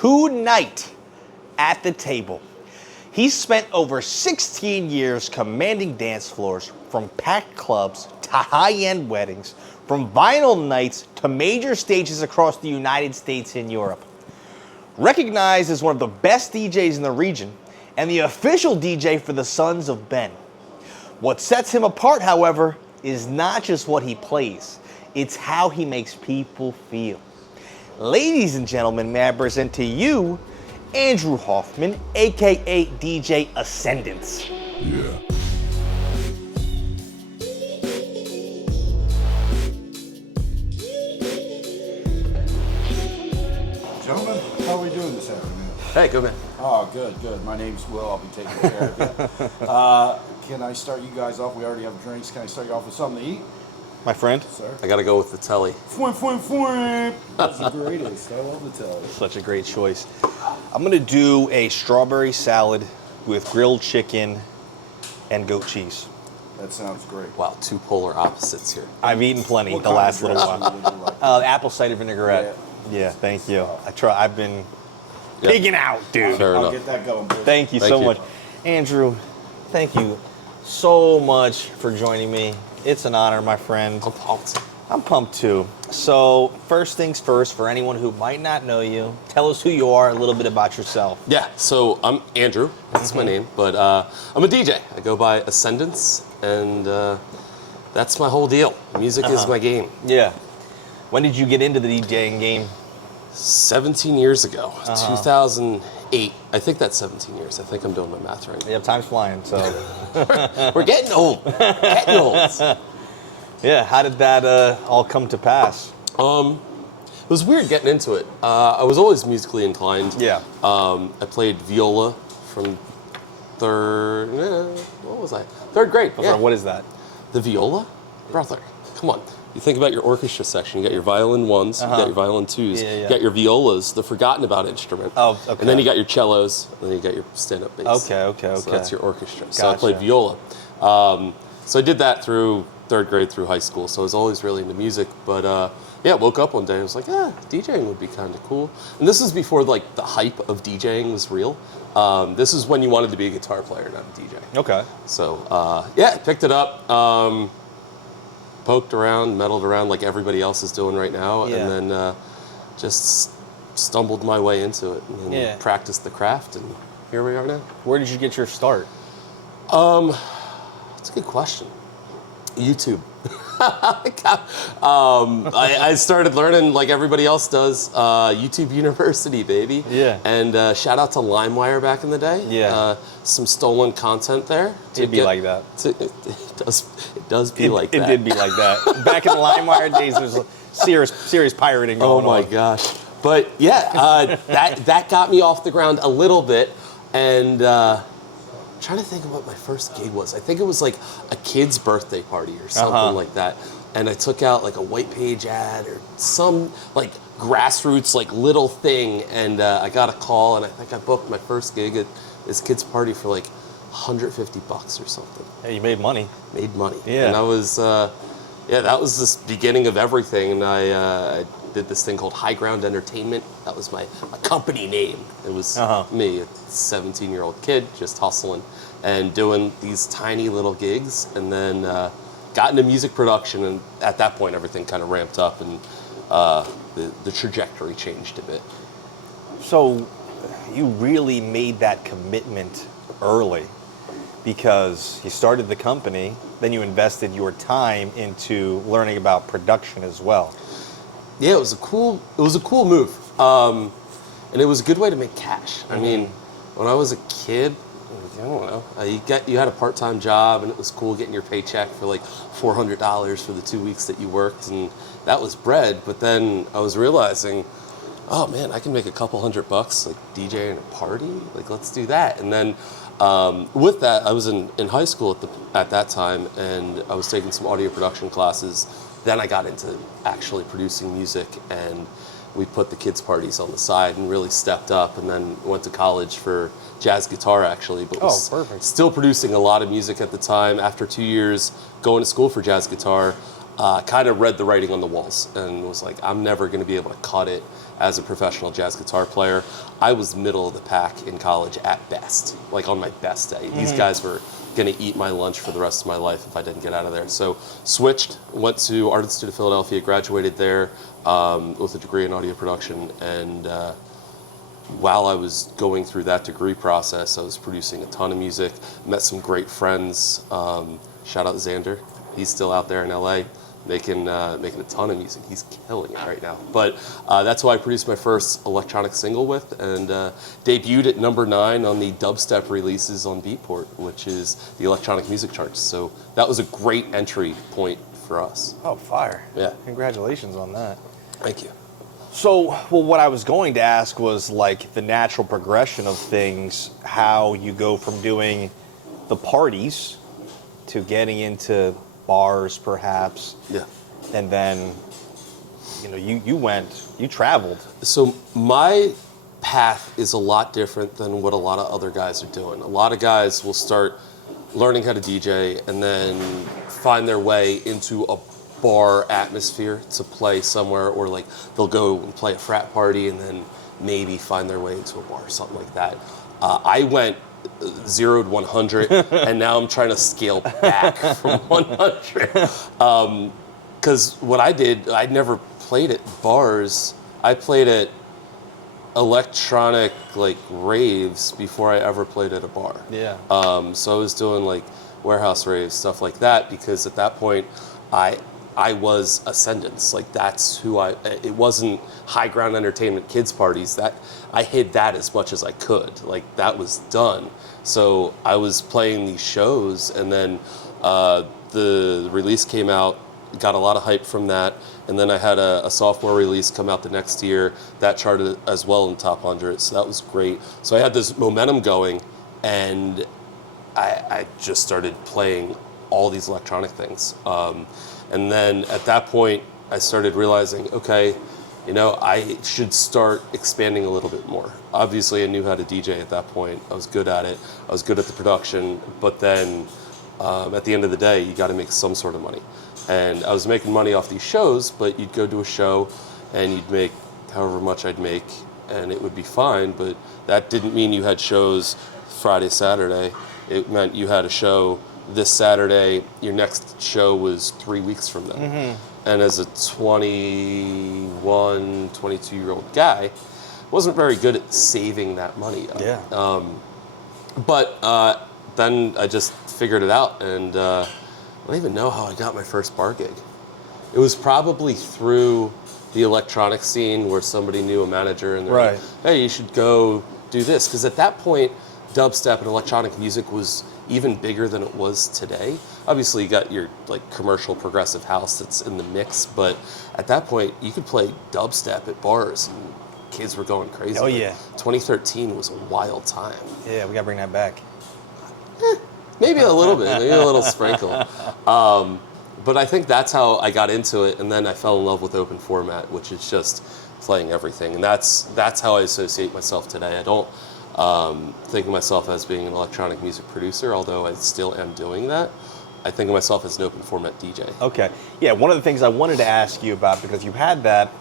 tonight at the table. He's spent over 16 years commanding dance floors, from packed clubs to high-end weddings, from vinyl nights to major stages across the United States and Europe. Recognized as one of the best DJs in the region and the official DJ for the Sons of Ben. What sets him apart, however, is not just what he plays, it's how he makes people feel. Ladies and gentlemen, may I present to you Andrew Hoffman, aka DJ Ascendance. Yeah. Gentlemen, how are we doing this afternoon? Hey, good man. Oh, good, good. My name's Will. I'll be taking care of you. Can I start you guys off? We already have drinks. Can I start you off with something to eat? My friend? Sir? I gotta go with the telly. That's the greatest. I love the telly. Such a great choice. I'm gonna do a strawberry salad with grilled chicken and goat cheese. That sounds great. Wow, two polar opposites here. I've eaten plenty What the kind last of little dressing while. would you like? Apple cider vinaigrette. Yeah, thank you. I've been Yep. pigging out, dude. Fair I'll enough. get that going, boys. Thank you Thank so you. much. Andrew, thank you so much for joining me. It's an honor, my friend. I'm pumped. I'm pumped too. So, first things first, for anyone who might not know you, tell us who you are, a little bit about yourself. Yeah, so I'm Andrew. That's my name, but I'm a DJ. I go by Ascendance, and that's my whole deal. Music is my game. Yeah. When did you get into the DJing game? 17 years ago, 2008. I think that's 17 years. I think I'm doing my math right. Yeah, time's flying, so. We're getting old. Getting old. Yeah, how did that all come to pass? It was weird getting into it. I was always musically inclined. Yeah. I played viola from third grade. Yeah. What is that? The viola? Brother, come on. You think about your orchestra section. You got your violin ones, you got your violin twos, Yeah, yeah. you got your violas, the forgotten about instrument. Oh, okay. And then you got your cellos, and then you got your stand-up bass. Okay. So that's your orchestra. So I Gotcha. played viola. So I did that through third grade through high school. So I was always really into music. But yeah, woke up one day and was like, DJing would be kind of cool. And this is before like the hype of DJing was real. This is when you wanted to be a guitar player, not a DJ. Okay. So yeah, picked it up, poked around, meddled around like everybody else is doing right now, Yeah. and then just stumbled my way into it and Yeah. practiced the craft, and here we are now. Where did you get your start? That's a good question. YouTube. I started learning like everybody else does. YouTube University, baby. Yeah. And shout out to LimeWire back in the day. Yeah. Some stolen content there. It'd be like that. It does be like that. It did be like that. Back in the LimeWire days, there was serious pirating Oh going my on. gosh. But yeah, that got me off the ground a little bit, and trying to think of what my first gig was. I think it was like a kid's birthday party or something like that. And I took out like a white page ad or some like grassroots like little thing, and I got a call, and I think I booked my first gig at this kid's party for like $150 or something. Hey, you made money. Made money. Yeah. And I was, that was the beginning of everything. And I did this thing called High Ground Entertainment. That was my company name. It was me, a 17-year-old kid, just hustling and doing these tiny little gigs. And then got into music production. And at that point, everything kind of ramped up, and the trajectory changed a bit. So you really made that commitment early, because you started the company, then you invested your time into learning about production as well. Yeah, it was a cool move, and it was a good way to make cash. I mean, when I was a kid, I don't know, you had a part-time job, and it was cool getting your paycheck for like $400 for the 2 weeks that you worked, and that was bread. But then I was realizing, oh man, I can make a couple $100 like DJing a party. Like, let's do that. And then with that, I was in high school at that time, and I was taking some audio production classes. Then I got into actually producing music, and we put the kids' parties on the side and really stepped up, and then went to college for jazz guitar actually, but was perfect. still producing a lot of music at the time. After 2 years going to school for jazz guitar, kind of read the writing on the walls and was like, I'm never going to be able to cut it as a professional jazz guitar player. I was middle of the pack in college at best, like on my best day. These guys were going to eat my lunch for the rest of my life if I didn't get out of there. So switched, went to Art Institute of Philadelphia, graduated there with a degree in audio production. And while I was going through that degree process, I was producing a ton of music, met some great friends. Shout out Xander. He's still out there in LA. Making a ton of music. He's killing it right now. But that's who I produced my first electronic single with, and debuted at number 9 on the dubstep releases on Beatport, which is the electronic music charts. So that was a great entry point for us. Oh, fire. Yeah. Congratulations on that. Thank you. So, well, what I was going to ask was like the natural progression of things, how you go from doing the parties to getting into bars, perhaps. Yeah. And then, you traveled. So my path is a lot different than what a lot of other guys are doing. A lot of guys will start learning how to DJ and then find their way into a bar atmosphere to play somewhere, or like they'll go and play a frat party and then maybe find their way into a bar or something like that. I went 0 to 100 and now I'm trying to scale back from 100 because what I did, I never played at bars. I played at electronic like raves before I ever played at a bar. Yeah. So I was doing like warehouse raves, stuff like that, because at that point I was Ascendance. Like that's who it wasn't high ground entertainment kids parties. That I hid that as much as I could. Like that was done. So I was playing these shows, and then the release came out, got a lot of hype from that, and then I had a sophomore release come out the next year that charted as well in top 100. So that was great. So I had this momentum going, and I just started playing all these electronic things. And then at that point, I started realizing, okay, I should start expanding a little bit more. Obviously, I knew how to DJ at that point. I was good at it. I was good at the production. But then at the end of the day, you got to make some sort of money. And I was making money off these shows, but you'd go to a show and you'd make however much I'd make, and it would be fine. But that didn't mean you had shows Friday, Saturday. It meant you had a show this Saturday, your next show was 3 weeks from then. Mm-hmm. And as a 21, 22-year-old guy, I wasn't very good at saving that money up. Yeah. But then I just figured it out, and I don't even know how I got my first bar gig. It was probably through the electronic scene where somebody knew a manager, and they're like, hey, you should go do this. Because at that point, dubstep and electronic music was even bigger than it was today. Obviously, you got your like commercial progressive house that's in the mix, but at that point, you could play dubstep at bars, and kids were going crazy. Oh yeah. 2013 was a wild time. Yeah, we gotta bring that back. Maybe a little bit, maybe a little sprinkle. But I think that's how I got into it, and then I fell in love with open format, which is just playing everything, and that's how I associate myself today. I don't think of myself as being an electronic music producer, although I still am doing that. I think of myself as an open format DJ. Okay. Yeah, one of the things I wanted to ask you about, because you had that,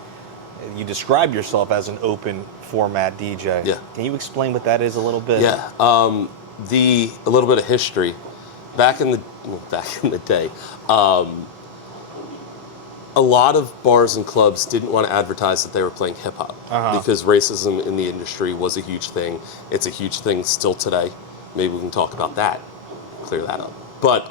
you described yourself as an open format DJ. Yeah. Can you explain what that is a little bit? Yeah. A little bit of history. Back in the day, a lot of bars and clubs didn't want to advertise that they were playing hip hop because racism in the industry was a huge thing. It's a huge thing still today. Maybe we can talk about that, clear that up. But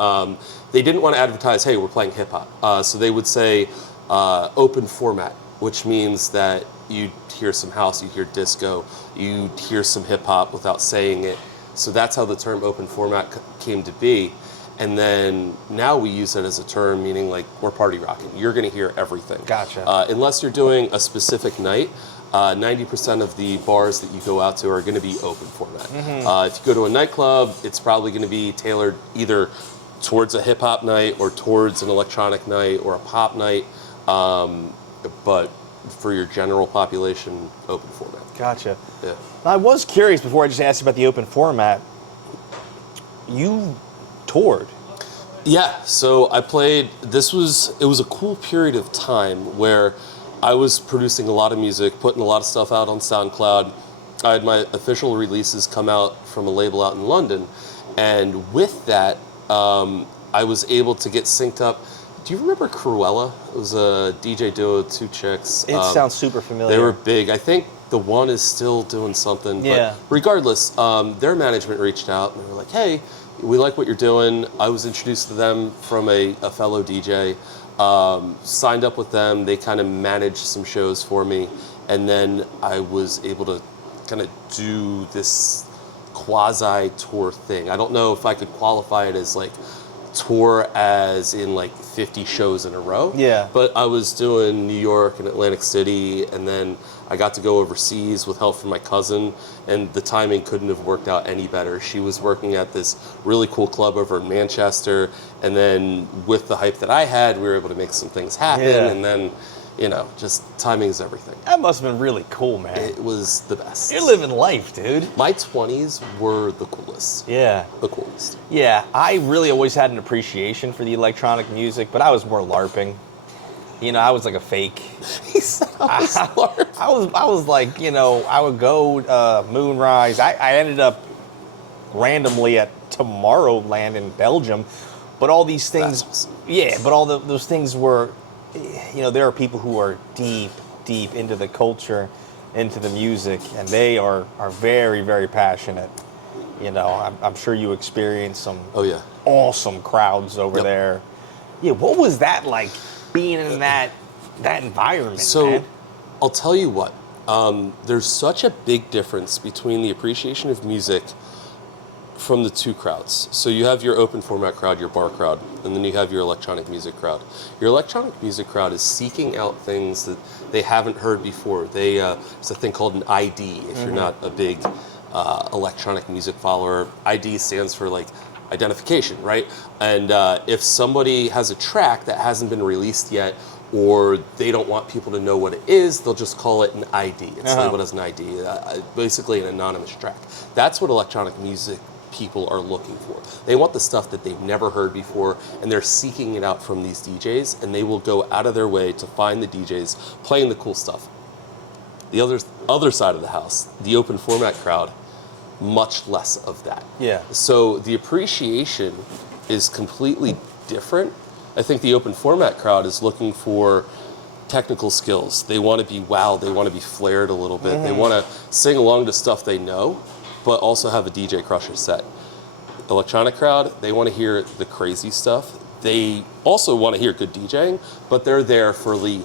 they didn't want to advertise, hey, we're playing hip hop. So they would say open format, which means that you'd hear some house, you'd hear disco, you'd hear some hip hop without saying it. So that's how the term open format came to be. And then now we use it as a term meaning like we're party rocking. You're going to hear everything. Gotcha. Unless you're doing a specific night, 90% of the bars that you go out to are going to be open format. Mm-hmm. If you go to a nightclub, it's probably going to be tailored either towards a hip hop night or towards an electronic night or a pop night. But for your general population, open format. Gotcha. Yeah. Now, I was curious before I just asked you about the open format. You toured. Yeah, so I played, it was a cool period of time where I was producing a lot of music, putting a lot of stuff out on SoundCloud. I had my official releases come out from a label out in London. And with that, I was able to get synced up. Do you remember Cruella? It was a DJ duo, two chicks. It sounds super familiar. They were big. I think the one is still doing something. Yeah. But regardless, their management reached out and they were like, hey, we like what you're doing. I was introduced to them from a fellow DJ. Signed up with them. They kind of managed some shows for me. And then I was able to kind of do this quasi-tour thing. I don't know if I could qualify it as like tour as in like 50 shows in a row. Yeah. But I was doing New York and Atlantic City, and then I got to go overseas with help from my cousin, and the timing couldn't have worked out any better. She was working at this really cool club over in Manchester, and then with the hype that I had, we were able to make some things happen, Yeah. and then, you know, just timing is everything. That must have been really cool, man. It was the best. You're living life, dude. My 20s were the coolest. Yeah. The coolest. Yeah, I really always had an appreciation for the electronic music, but I was more LARPing. You know, I was like a fake. I was like, you know, I would go Moonrise. I ended up randomly at Tomorrowland in Belgium, but all these things, That's awesome. yeah, but all those things were, you know, there are people who are deep into the culture, into the music, and they are very, very passionate. You know, I'm sure you experienced some Oh, yeah. awesome crowds over Yep. there. Yeah, what was that like, being in that environment, So, man? I'll tell you what. There's such a big difference between the appreciation of music from the two crowds. So you have your open format crowd, your bar crowd, and then you have your electronic music crowd. Your electronic music crowd is seeking out things that they haven't heard before. There's a thing called an ID. If you're not a big electronic music follower, ID stands for like identification, right? And if somebody has a track that hasn't been released yet, or they don't want people to know what it is, they'll just call it an ID. It's labeled as an ID, basically an anonymous track. That's what electronic music people are looking for. They want the stuff that they've never heard before, and they're seeking it out from these DJs, and they will go out of their way to find the DJs playing the cool stuff. The other side of the house, the open format crowd, much less of that. Yeah. So the appreciation is completely different. I think the open format crowd is looking for technical skills. They want to be wowed. They want to be flared a little bit. They want to sing along to stuff they know, but also have a DJ crusher set. Electronic crowd, they want to hear the crazy stuff. They also want to hear good DJing, but they're there for the,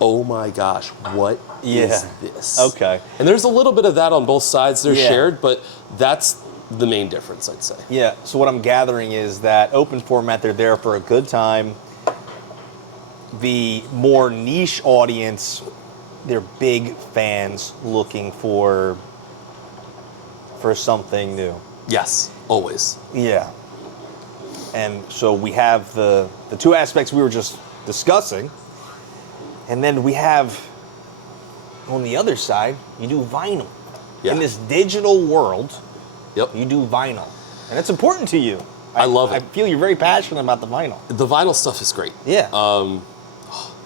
oh my gosh, what is this? Okay. And there's a little bit of that on both sides. They're Yeah. shared, but that's the main difference, I'd say. Yeah, so what I'm gathering is that open format, they're there for a good time. The more niche audience, they're big fans looking for something new. Yes, always. Yeah. And so we have the two aspects we were just discussing. And then we have, on the other side, you do vinyl. Yeah. In this digital world, Yep. you do vinyl. And it's important to you. I love it. I feel you're very passionate about the vinyl. The vinyl stuff is great. Yeah.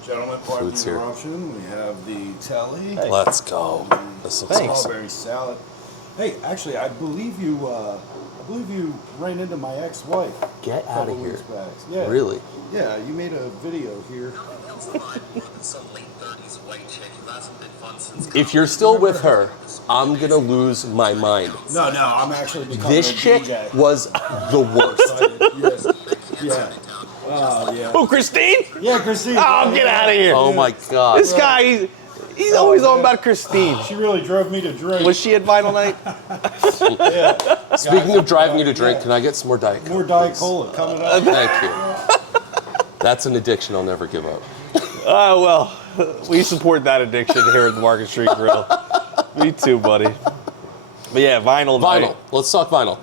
Gentlemen, pardon Food's the here. interruption. We have the telly. Hey. Let's go. This looks Thanks. awesome. Strawberry salad. Hey, actually, I believe you ran into my ex-wife. Get a out couple of here. weeks back. Yeah. Really? Yeah, you made a video here. If you're still with her, I'm gonna lose my mind. No, I'm actually becoming This a chick DJ. was the worst. Yes. Yeah. Oh, yeah. Oh, Christine? Yeah, Christine. Oh, get out of here. Oh my god. This guy, he's always on about Christine. She really drove me to drink. Was she at Vinyl Night? Yeah. Speaking of driving you to drink, can I get some more Diet Coke? More Diet please? Cola coming up. Thank you. That's an addiction I'll never give up. Oh, well, we support that addiction here at the Market Street Grill. Me too, buddy. But yeah, Vinyl Night. Vinyl. Let's talk vinyl.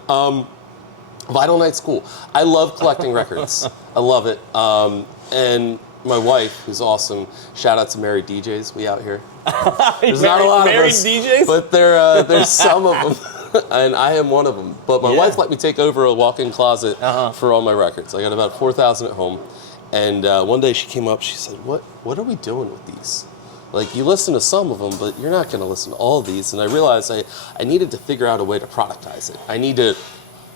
Vinyl Night's cool. I love collecting records. I love it. And my wife, who's awesome, shout out to married DJs. We out here. There's not a lot of married us, DJs? but there's some of them. and I am one of them. But my wife let me take over a walk-in closet for all my records. I got about 4,000 at home. And one day she came up, she said, what are we doing with these? Like, you listen to some of them, but you're not going to listen to all of these. And I realized I needed to figure out a way to productize it. I need to,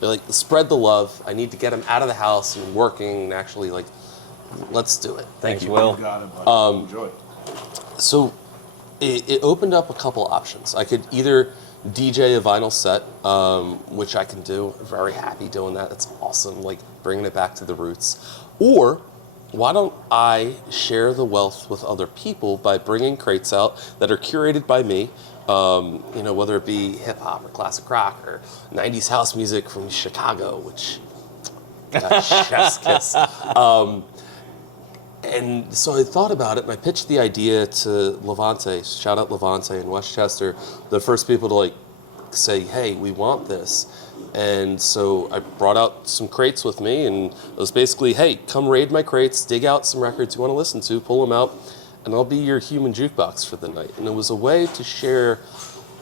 like, spread the love. I need to get them out of the house and working and actually, like, let's do it. Thanks, You Will. got it, buddy. Enjoy. So it opened up a couple options. I could either DJ a vinyl set, which I can do. I'm very happy doing that. It's awesome, like bringing it back to the roots. Or why don't I share the wealth with other people by bringing crates out that are curated by me, whether it be hip hop or classic rock or 90s house music from Chicago, which chef's kiss. And so I thought about it, and I pitched the idea to Levante. Shout out Levante in Westchester, the first people to say, hey, we want this. And so I brought out some crates with me, and it was basically, hey, come raid my crates, dig out some records you want to listen to, pull them out, and I'll be your human jukebox for the night. And it was a way to share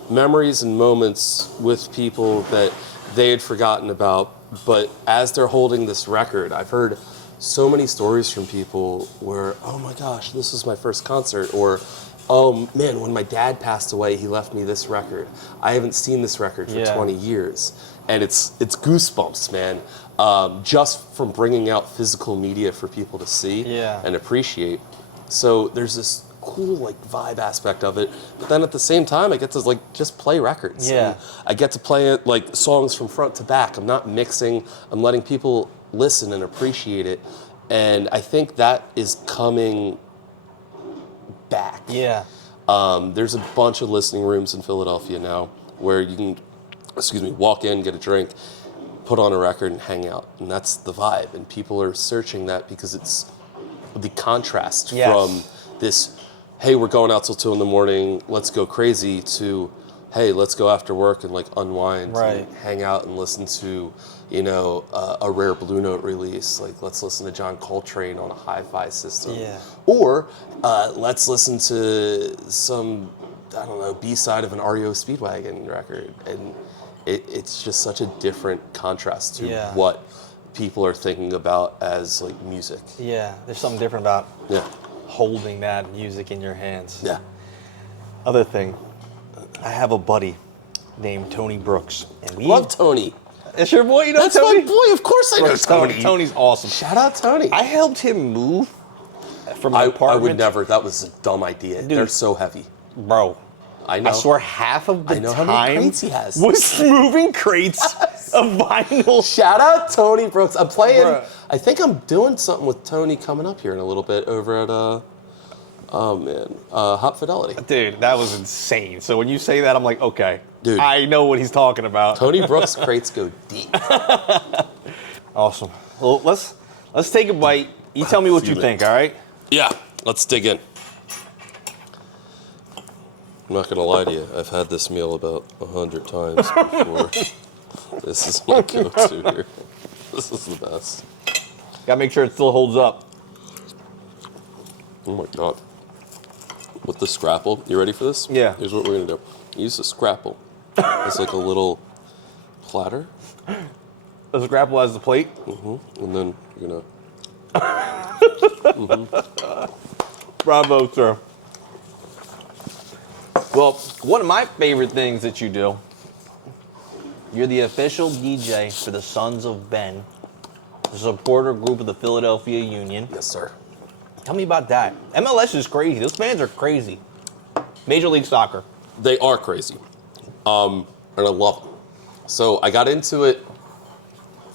memories and moments with people that they had forgotten about. But as they're holding this record, I've heard so many stories from people where, oh my gosh, this was my first concert, or oh man, when my dad passed away, he left me this record. I haven't seen this record for 20 years. And it's goosebumps, man, just from bringing out physical media for people to see and appreciate. So there's this cool vibe aspect of it, but then at the same time, I get to just play records. And I get to play it songs from front to back. I'm not mixing. I'm letting people listen and appreciate it, and I think that is coming back. There's a bunch of listening rooms in Philadelphia now where you can walk in, get a drink, put on a record, and hang out. And that's the vibe. And people are searching that because it's the contrast from this, hey, we're going out till 2 a.m, let's go crazy, to, hey, let's go after work and unwind and hang out and listen to, a rare Blue Note release. Let's listen to John Coltrane on a hi-fi system. Or let's listen to some, B-side of an REO Speedwagon record. And it's just such a different contrast to what people are thinking about as music. There's something different about holding that music in your hands. Other thing, I have a buddy named Tony Brooks, and we love Tony. It's your boy, That's Tony? my boy. Of course I know Tony. Tony's awesome. Shout out Tony. I helped him move from my apartment. I would never. That was a dumb idea. Dude, they're so heavy, bro. I know. I swear half of the how many time crates he has. was moving crates of vinyl. Shout out Tony Brooks. I'm playing. Bruh. I think I'm doing something with Tony coming up here in a little bit over at Hot Fidelity. Dude, that was insane. So when you say that, I'm like, okay, dude, I know what he's talking about. Tony Brooks crates go deep. Awesome. Well, let's take a bite. You tell me what you think, all right? Yeah, let's dig in. I'm not gonna lie to you. I've had this meal about 100 times before. This is my go-to here. This is the best. Gotta make sure it still holds up. Oh my God. With the scrapple, you ready for this? Yeah. Here's what we're gonna do. Use the scrapple as a little platter. The scrapple has the plate? Mm-hmm. And then you're gonna... Bravo, sir. Well, one of my favorite things that you do, you're the official DJ for the Sons of Ben, the supporter group of the Philadelphia Union. Yes, sir. Tell me about that. MLS is crazy. Those fans are crazy. Major League Soccer. They are crazy. And I love them. So I got into it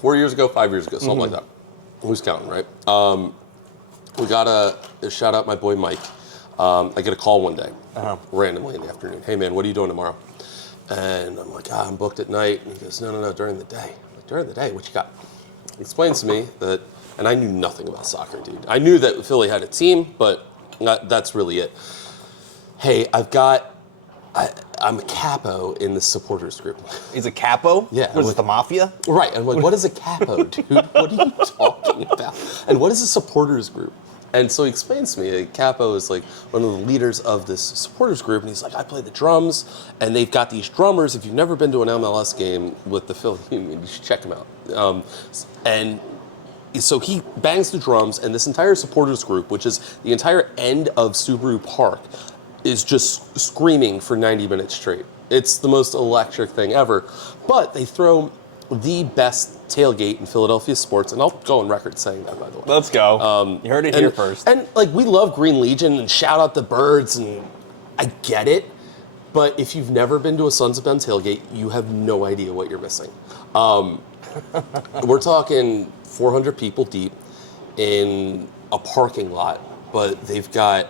4 years ago, 5 years ago, something like that. Who's counting, right? We got a shout out my boy Mike. I get a call one day, randomly in the afternoon. Hey man, what are you doing tomorrow? And I'm like, I'm booked at night. And he goes, no, during the day. I'm like, during the day, what you got? He explains to me that, and I knew nothing about soccer, dude. I knew that Philly had a team, but that's really it. Hey, I'm a capo in the supporters group. He's a capo? Yeah. Was it the mafia? Right. I'm like, what is a capo, dude? What are you talking about? And what is a supporters group? And so he explains to me, Capo is like one of the leaders of this supporters group, and he's like, I play the drums, and they've got these drummers. If you've never been to an MLS game with the Philly Union, you should check them out. And so he bangs the drums, and this entire supporters group, which is the entire end of Subaru Park, is just screaming for 90 minutes straight. It's the most electric thing ever. But they throw the best tailgate in Philadelphia sports, and I'll go on record saying that, by the way. Let's go. You heard it here first. And like, we love Green Legion and shout out the birds, and I get it. But if you've never been to a Sons of Ben tailgate, you have no idea what you're missing. We're talking 400 people deep in a parking lot, but they've got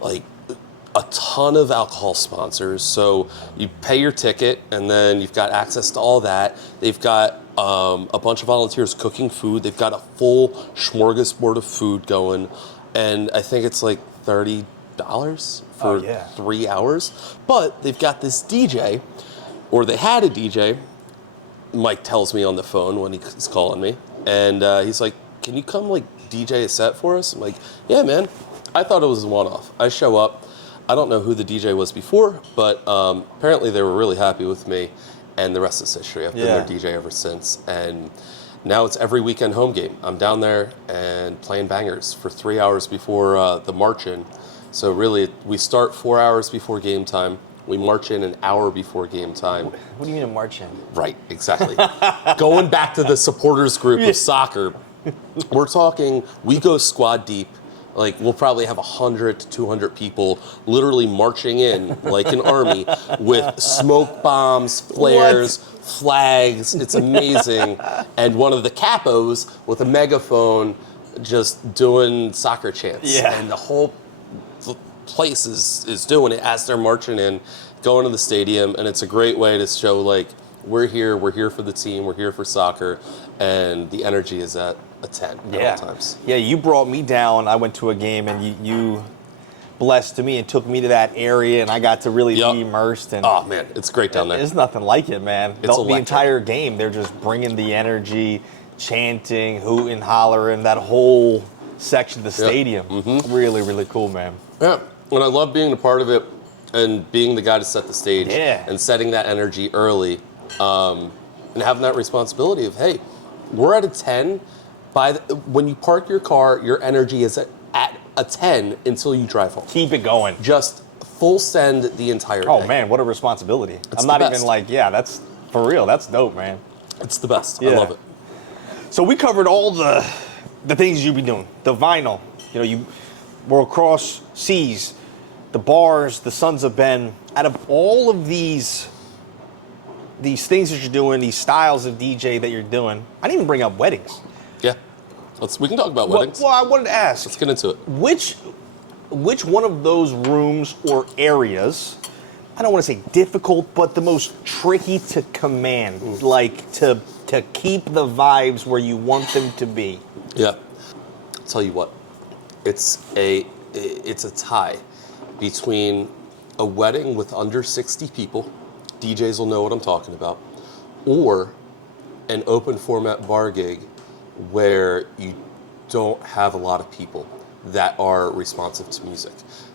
like a ton of alcohol sponsors. So you pay your ticket, and then you've got access to all that. They've got a bunch of volunteers cooking food. They've got a full smorgasbord of food going, and I think it's like $30 for 3 hours. But they've got this DJ, or they had a DJ. Mike tells me on the phone when he's calling me, and he's like, "Can you come like DJ a set for us?" I'm like, "Yeah, man." I thought it was a one-off. I show up. I don't know who the DJ was before, but apparently they were really happy with me, and the rest is history. I've been their DJ ever since, and now it's every weekend home game. I'm down there and playing bangers for 3 hours before the march-in. So really, we start 4 hours before game time. We march in an hour before game time. What do you mean a march in? Right, exactly. Going back to the supporters group of soccer, we're talking, we go squad deep. Like, we'll probably have 100 to 200 people literally marching in like an army with smoke bombs, flares, flags. It's amazing. And one of the capos with a megaphone just doing soccer chants. Yeah. And the whole place is doing it as they're marching in, going to the stadium. And it's a great way to show, like, we're here for the team, we're here for soccer, and the energy is at a 10 at all times. Yeah, you brought me down. I went to a game, and you blessed me and took me to that area, and I got to really be immersed. And oh, man, it's great down there. There's nothing like it, man. It's the entire game, they're just bringing the energy, chanting, hooting, hollering, that whole section of the stadium. Really, really cool, man. Yeah, and I love being a part of it and being the guy to set the stage and setting that energy early, and having that responsibility of, hey, we're at a 10. When you park your car, your energy is at a 10 until you drive home. Keep it going. Just full send the entire day. Oh, man, what a responsibility. I'm not even like, that's for real. That's dope, man. It's the best. I love it. So we covered all the things you've been doing. The vinyl, you were across seas, the bars, the Sons of Ben. Out of all of these things that you're doing, these styles of DJ that you're doing, I didn't even bring up weddings. Yeah. We can talk about weddings. Well, I wanted to ask. Let's get into it. Which one of those rooms or areas, I don't want to say difficult, but the most tricky to command, like to keep the vibes where you want them to be? Yeah. I'll tell you what. It's a tie between a wedding with under 60 people, DJs will know what I'm talking about, or an open format bar gig where you don't have a lot of people that are responsive to music.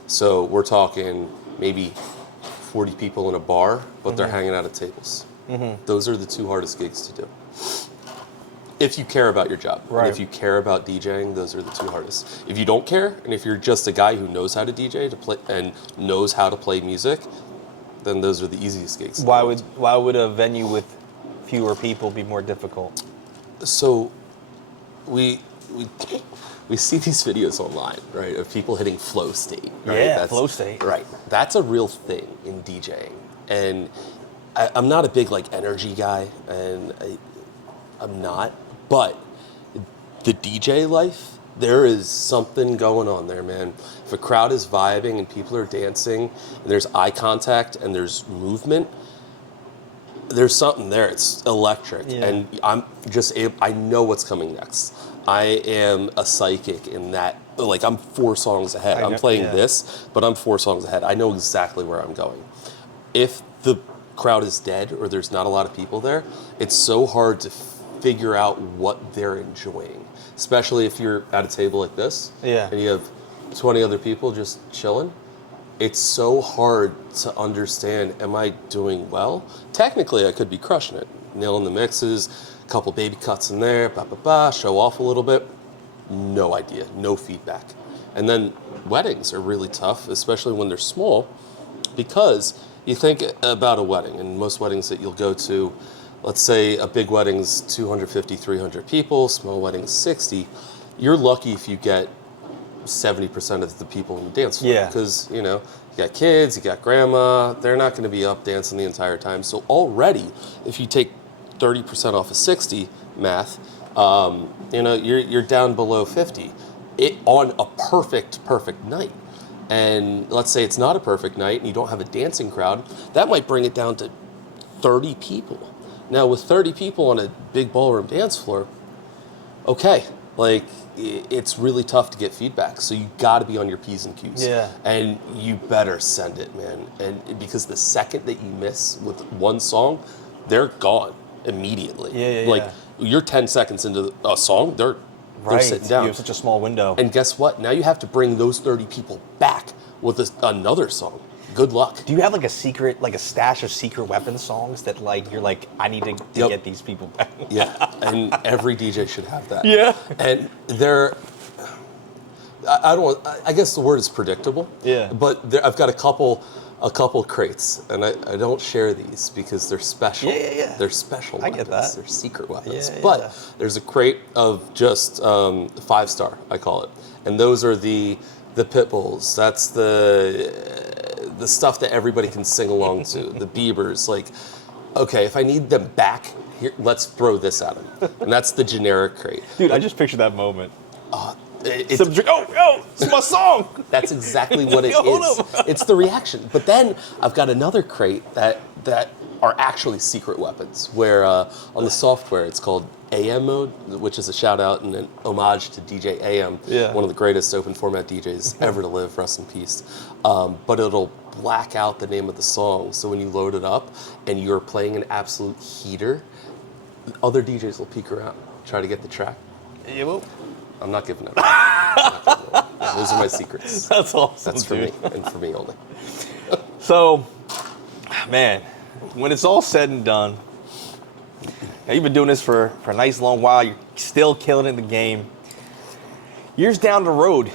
So we're talking maybe 40 people in a bar, but they're hanging out at tables. Those are the two hardest gigs to do. If you care about your job. Right. And if you care about DJing, those are the two hardest. If you don't care, and if you're just a guy who knows how to DJ to play and knows how to play music, then those are the easiest gigs. Why would a venue with fewer people be more difficult? So we see these videos online, right, of people hitting flow state. Right? Yeah, flow state. Right. That's a real thing in DJing. And I'm not a big energy guy, and I'm not. But the DJ life, there is something going on there, man. If a crowd is vibing and people are dancing, and there's eye contact and there's movement, there's something there. It's electric. Yeah. And I know what's coming next. I am a psychic in that, I'm 4 songs ahead. I'm playing this, but I'm 4 songs ahead. I know exactly where I'm going. If the crowd is dead or there's not a lot of people there, it's so hard to figure out what they're enjoying, especially if you're at a table like this and you have 20 other people just chilling. It's so hard to understand, am I doing well? Technically, I could be crushing it, nailing the mixes, a couple baby cuts in there, show off a little bit. No idea, no feedback. And then weddings are really tough, especially when they're small, because you think about a wedding, and most weddings that you'll go to, let's say a big wedding's 250, 300 people, small wedding's 60, you're lucky if you get 70% of the people in the dance floor. Yeah. Because, you got kids, you got grandma, they're not going to be up dancing the entire time. So already, if you take 30% off of 60 math, you're down below 50 on a perfect night. And let's say it's not a perfect night and you don't have a dancing crowd, that might bring it down to 30 people. Now, with 30 people on a big ballroom dance floor, okay, it's really tough to get feedback. So you got to be on your P's and Q's. Yeah. And you better send it, man. And because the second that you miss with one song, they're gone immediately. Yeah. You're 10 seconds into a song, they're sitting down. You have such a small window. And guess what? Now you have to bring those 30 people back with another song. Good luck. Do you have a stash of secret weapon songs that you're I need to get these people back? Yeah, and every DJ should have that. Yeah. And I guess the word is predictable. Yeah. But I've got a couple crates, and I don't share these because they're special. Yeah. They're special weapons. I get that. They're secret weapons. Yeah. But there's a crate of just 5-star, I call it. And those are the pit bulls. That's the stuff that everybody can sing along to. The Biebers. Okay, if I need them back, here, let's throw this at them. And that's the generic crate. Dude, I just pictured that moment. It's my song. That's exactly what it is. It's the reaction. But then I've got another crate that are actually secret weapons, where on the software it's called AM mode, which is a shout out and an homage to DJ AM, one of the greatest open format DJs ever to live, rest in peace. But it'll black out the name of the song, so when you load it up and you're playing an absolute heater, other DJs will peek around, try to get the track. Yeah, well, I'm not giving it up. Those are my secrets. That's awesome. That's for me, and for me only. So, man, when it's all said and done, now you've been doing this for a nice long while. You're still killing it in the game. Years down the road,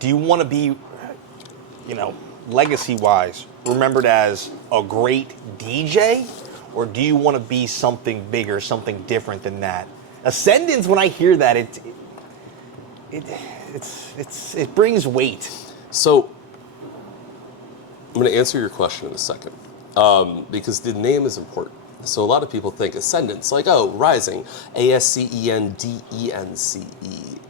do you want to be, legacy-wise, remembered as a great DJ, or do you want to be something bigger, something different than that? Ascendance, when I hear that, it brings weight. So, I'm going to answer your question in a second, because the name is important. So a lot of people think Ascendance, rising, Ascendence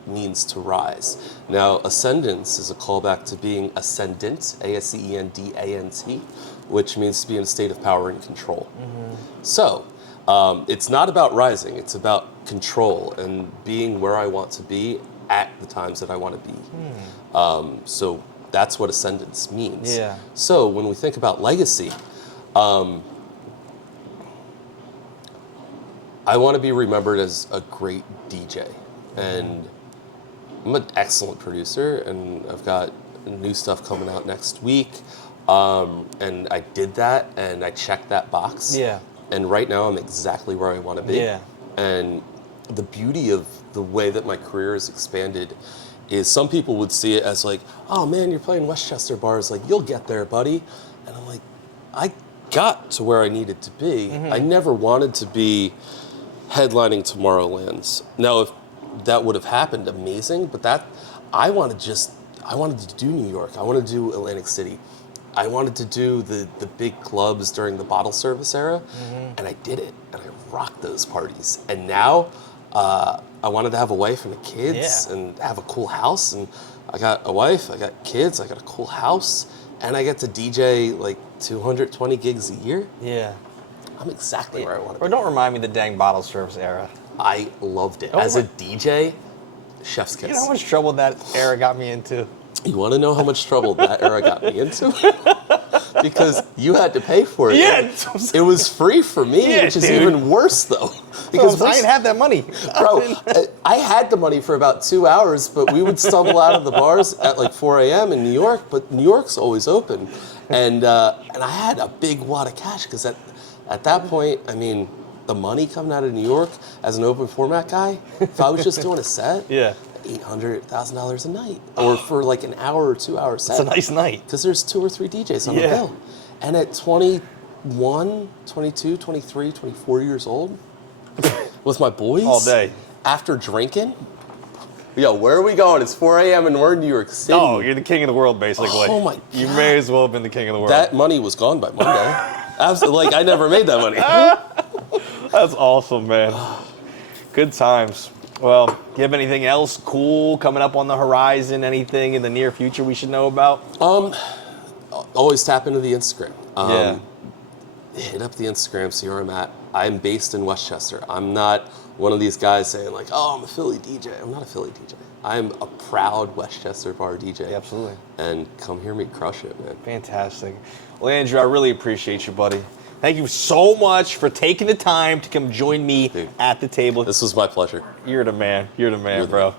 means to rise. Now, Ascendance is a callback to being ascendant, Ascendant, which means to be in a state of power and control. Mm-hmm. So, it's not about rising, it's about control and being where I want to be at the times that I want to be. So that's what Ascendance means. Yeah. So when we think about legacy, I want to be remembered as a great DJ. And I'm an excellent producer, and I've got new stuff coming out next week. And I did that, and I checked that box. Yeah. And right now I'm exactly where I want to be. Yeah. And the beauty of the way that my career has expanded is some people would see it as oh man, you're playing Westchester bars, you'll get there, buddy. And I'm I got to where I needed to be. Mm-hmm. I never wanted to be headlining Tomorrowlands. Now, if that would have happened, amazing, but I wanted to do New York. I wanted to do Atlantic City. I wanted to do the big clubs during the bottle service era, mm-hmm. and I did it, and I rocked those parties. And now, I wanted to have a wife and kids, and have a cool house, and I got a wife, I got kids, I got a cool house, and I get to DJ 220 gigs a year. Yeah. I'm exactly where I want to be. Or don't remind me of the dang bottle service era. I loved it. As a DJ, chef's kiss. You know how much trouble that era got me into? You want to know how much trouble that era got me into? because you had to pay for it. Yeah. It was free for me, Yeah, which is dude. even worse though. Because I didn't have that money. Bro, I had the money for about 2 hours, but we would stumble out of the bars at like 4 a.m. in New York, but New York's always open. And I had a big wad of cash because at that point, I mean, the money coming out of New York as an open format guy, if I was just doing a set, Yeah. $800,000 a night, or for like an hour or 2 hour set. It's a nice night. Because there's 2 or 3 DJs on the bill. And at 21, 22, 23, 24 years old, with my boys. All day. After drinking. Yo, where are we going? It's 4 a.m. and we're in New York City. Oh, you're the king of the world, basically. Oh my God. You may as well have been the king of the world. That money was gone by Monday. Absolutely. Like, I never made that money. That's awesome, man. Good times. Well, do you have anything else cool coming up on the horizon? Anything in the near future we should know about? Always tap into the Instagram. Yeah. Hit up the Instagram, see where I'm at. I'm based in Westchester. I'm not one of these guys saying like, oh, I'm a Philly DJ. I'm not a Philly DJ. I'm a proud Westchester bar DJ. Yeah, absolutely. And come hear me crush it, man. Fantastic. Well, Andrew, I really appreciate you, buddy. Thank you so much for taking the time to come join me at the table. This was my pleasure. You're the man. You're the man, bro.